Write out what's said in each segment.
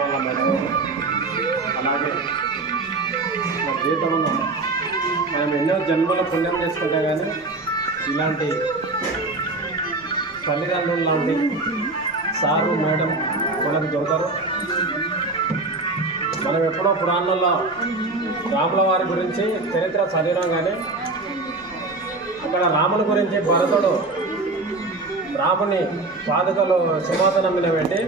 వాళ్ళ మేడం, అలాగే మా జీవితంలో మనం ఎన్నో జన్మల పుణ్యం చేసుకుంటే కానీ ఇలాంటి తల్లిదండ్రులు లాంటి సారు మేడం మనకు దొరకరు. మనం ఎప్పుడో పురాణాల్లో రాముల వారి గురించి చరిత్ర చదివినాం, కానీ అక్కడ రాముని గురించి భరతుడు రాముని పాదుకలు సింహాసనం మీద పెట్టి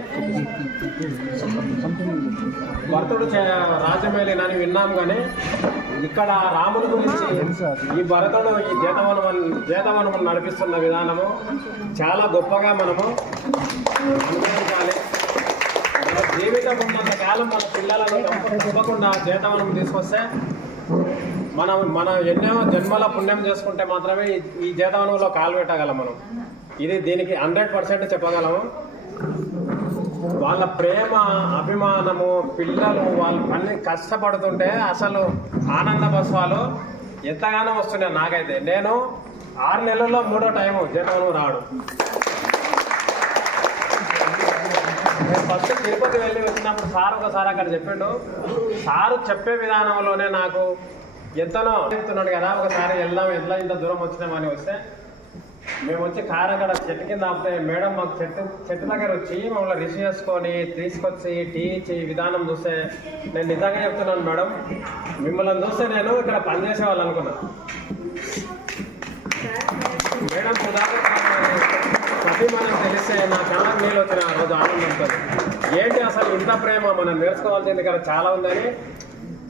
భరతుడు రాజ్యమేలినని విన్నాం, కానీ ఇక్కడ రాముని గురించి ఈ భరతుడు ఈ జేతవనము నడిపిస్తున్న విధానము చాలా గొప్పగా మనము అనుభవించాలి. మన జీవితం ఉన్నంత కాలం మన పిల్లలను తప్పకుండా జేతవనం తీసుకొస్తే మనం ఎన్నో జన్మల పుణ్యం చేసుకుంటే మాత్రమే ఈ జేతవనంలో కాలు పెట్టగలం. మనం దీనికి 100% చెప్పగలము. వాళ్ళ ప్రేమ, అభిమానము, పిల్లలు వాళ్ళు పని కష్టపడుతుంటే అసలు ఆనంద బస్వాలు ఎంతగానో వస్తున్నాయి. నాకైతే నేను 6 నెలల్లో 3వ టైము జేతవనం రావడం. నేను ఫస్ట్ తిరుపతి వెళ్ళి వచ్చినప్పుడు సార్ ఒకసారి అక్కడ చెప్పిండు. సారు చెప్పే విధానంలోనే నాకు ఎంతనో చెప్తున్నాడు కదా, ఒకసారి వెళ్దాం, ఎట్లా ఇంత దూరం వచ్చినామని వస్తే మేము వచ్చి కారు అక్కడ చెట్టు కింద ఆపితే మేడం మాకు చెట్టు దగ్గర వచ్చి మమ్మల్ని రిసీవ్ చేసుకొని తీసుకొచ్చి టీ ఇచ్చి విధానం చూస్తే నేను నిజంగా చెప్తున్నాను మేడం, మిమ్మల్ని చూస్తే నేను ఇక్కడ పనిచేసే వాళ్ళు అనుకున్నాను. మేడం ప్రతి మనం తెలిస్తే నా కళ్ళకు నీళ్ళు వచ్చిన ఆ రోజు ఆనందంతో ఏంటి అసలు ఇంత ప్రేమ మనం నేర్చుకోవాల్సింది ఇక్కడ చాలా ఉందని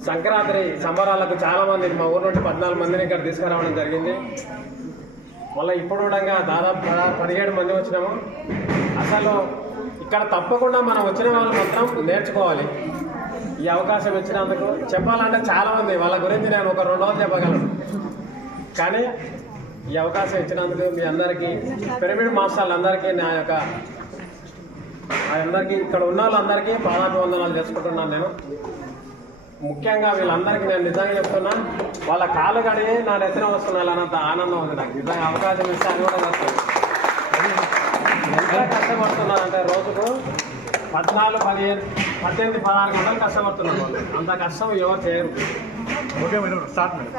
సంక్రాంతి సంబరాలకు చాలామంది మా ఊరు నుండి 14 మందిని ఇక్కడ తీసుకురావడం జరిగింది. మళ్ళీ ఇప్పుడు కూడా దాదాపు 17 మంది వచ్చినాము. అసలు ఇక్కడ తప్పకుండా మనం వచ్చిన వాళ్ళు మాత్రం నేర్చుకోవాలి. ఈ అవకాశం ఇచ్చినందుకు చెప్పాలంటే చాలామంది వాళ్ళ గురించి నేను ఒక 2 రోజులు చెప్పగలను, కానీ ఈ అవకాశం ఇచ్చినందుకు మీ అందరికీ పిరమిడ్ మాస్టర్లందరికీ అందరికీ ఇక్కడ ఉన్న వాళ్ళందరికీ పాదాభివందనాలు చేసుకుంటున్నాను. నేను ముఖ్యంగా వీళ్ళందరికీ నేను నిజంగా చెప్తున్నా, వాళ్ళ కాళ్ళు కడిగి నా నెత్తిన వస్తున్నాను అన్నంత ఆనందం ఉంది నాకు. నిజంగా అవకాశం ఇస్తే అది కూడా వస్తుంది. ఎంత కష్టపడుతున్నారంటే రోజుకు 14, 15, 18, 16 గంటలు కష్టపడుతున్నారు వాళ్ళు. అంత కష్టం ఎవరు చేయరు. Okay madam, start madam.